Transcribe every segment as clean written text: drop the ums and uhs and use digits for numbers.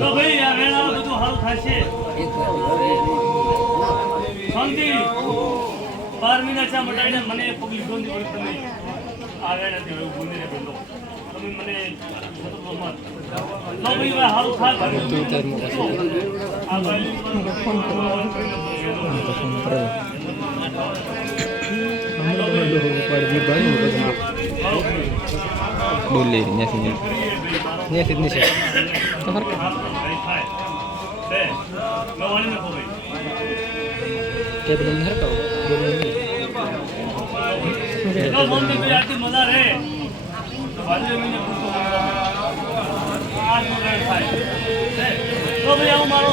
ભાઈ આ વેળા બધું સારું થશે શાંતિ 12 મહિના ચા મટાડીને મને પગલી ગોંધી વળી તમે આ વેળાથી હવે ભૂલીને બોલો તમે મને નો ભાઈ સારું થાય આ ભાઈ બોલી ન્યાસી ન્યાસી તો હર કે બદલ હર કો બોલી तो बोलते तो यार मजा रे तो बाद में मैंने पूछो आज तो रेड फाइव तो भैया वो मारो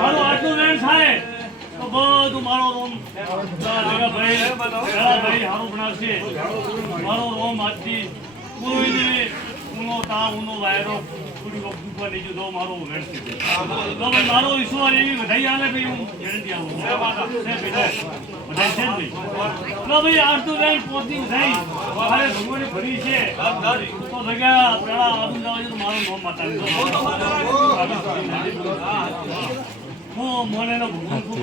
મારો આટલું રેણ થાય તો બધું મારો રોમ ભાઈ સારું બનાવશે મારો રોમ આજથી કોઈને ઉનો તા ઉનો વાયરો થોડી વખત દુખવા નહીં જતો મારો રેણ છે તો ભાઈ મારો ઈશ્વર એવી વધાઈ આવે ભાઈ હું ગેરંટી આવું વધાઈ છે ભાઈ તો ભાઈ આટલું રેણ પહોંચી થઈ મારે ભગવાને ભરી છે તો જગ્યા પેલા આદુ જવા તો મારું નામ માતા હું મને નો ભગવાન છું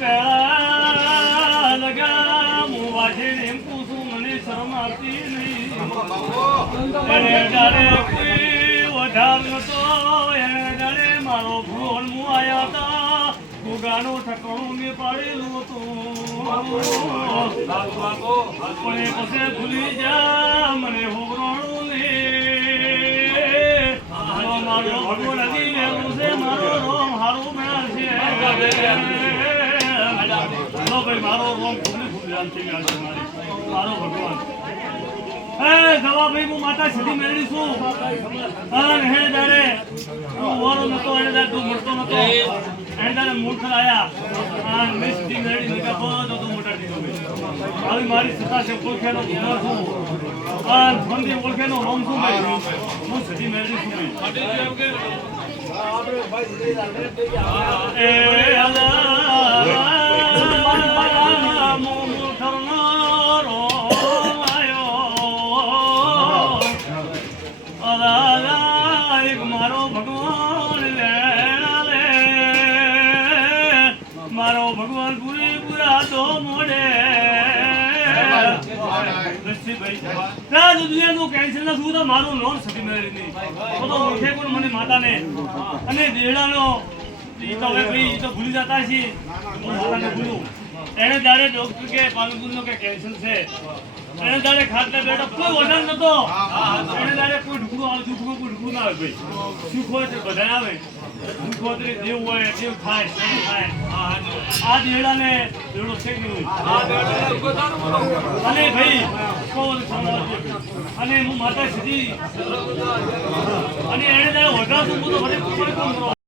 પેલા લગા હું વાજે એમ પૂછું મને શરમ આવતી નહીં એને જાણે કોઈ વધાર નતો એને જાણે મારો ભૂલ હું આવ્યા હતા ગુગાનો ઠકાણું મેં પાડેલું હતું પણ એ પછી ભૂલી જા મને હોગરાણું ને મારો ભગવાન હજી મેલું છે મારો રોમ હારું મેળ છે ભાઈ મારો રોમ ફૂલી ફૂલી છે મારો ભગવાન હે જવા ભાઈ હું માતા સીધી મેળવી છું અને હે દાડે હું ઓરો નતો એને દાડે તું મળતો નતો એને દાડે મૂર્ખ આયા અને મેં સીધી મેળવી નીકળ્યા બધો તું મોટાડી દીધો આવી મારી સત્તા છે ઓળખેનો ગુનો છું અને ફંદી ઓળખેનો રોમ છું ભાઈ હું સીધી મેળવી છું એ અલ્લાહ મોમો થરનારો મારો ભગવાન મારો ભગવાન પૂરી પૂરા તો મોડે દુનિયાનું કેન્સલ ના શું મારું નામ સતી મેળવી નહીં તો ઓળખે કોણ મને માતાને અને દેડાનો તો હવે ભાઈ તો ભૂલી જતા છે હું માતાને ભૂલું એને દાડે ડોક્ટર કે પાલનપુરનો કે કેન્સર છે એને દાડે ખાટલા બેઠો કોઈ વધાર નતો એને દાડે કોઈ ઢુકડું આવે કોઈ ઢુકડું ના આવે ભાઈ સુખ હોય તો બધા આવે સુખ હોય દેવ હોય દેવ થાય આ દેડાને દેડો છે કે નહીં અને ભાઈ અને હું માતા સીધી અને એને દાડે વધાર હું તો ભલે